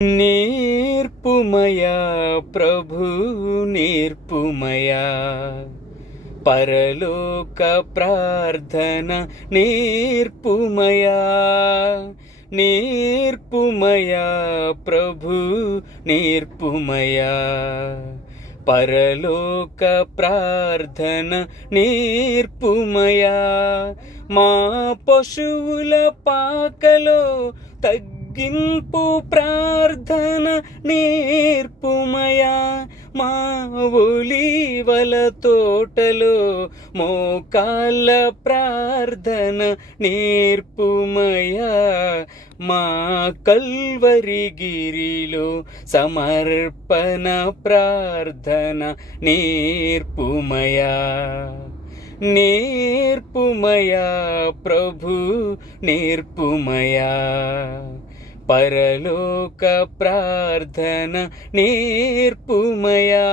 నేర్పుమయా ప్రభు నేర్పుమయా పరలోక ప్రార్థన నేర్పుమయా నేర్పుమయా ప్రభు నేర్పుమయా పరలోక ప్రార్థన నేర్పుమయా మా పశువుల పాకలో తగ్గింపు ప్రార్థన నేర్పుమయా మా ఒలీవల తోటలో మోకాళ్ళ ప్రార్థన నేర్పుమయా మా కల్వరిగిరిలో సమర్పణ ప్రార్థన నేర్పుమయా నేర్పుమయా ప్రభు నేర్పుమయా పరలోక ప్రార్థన నేర్పుమయా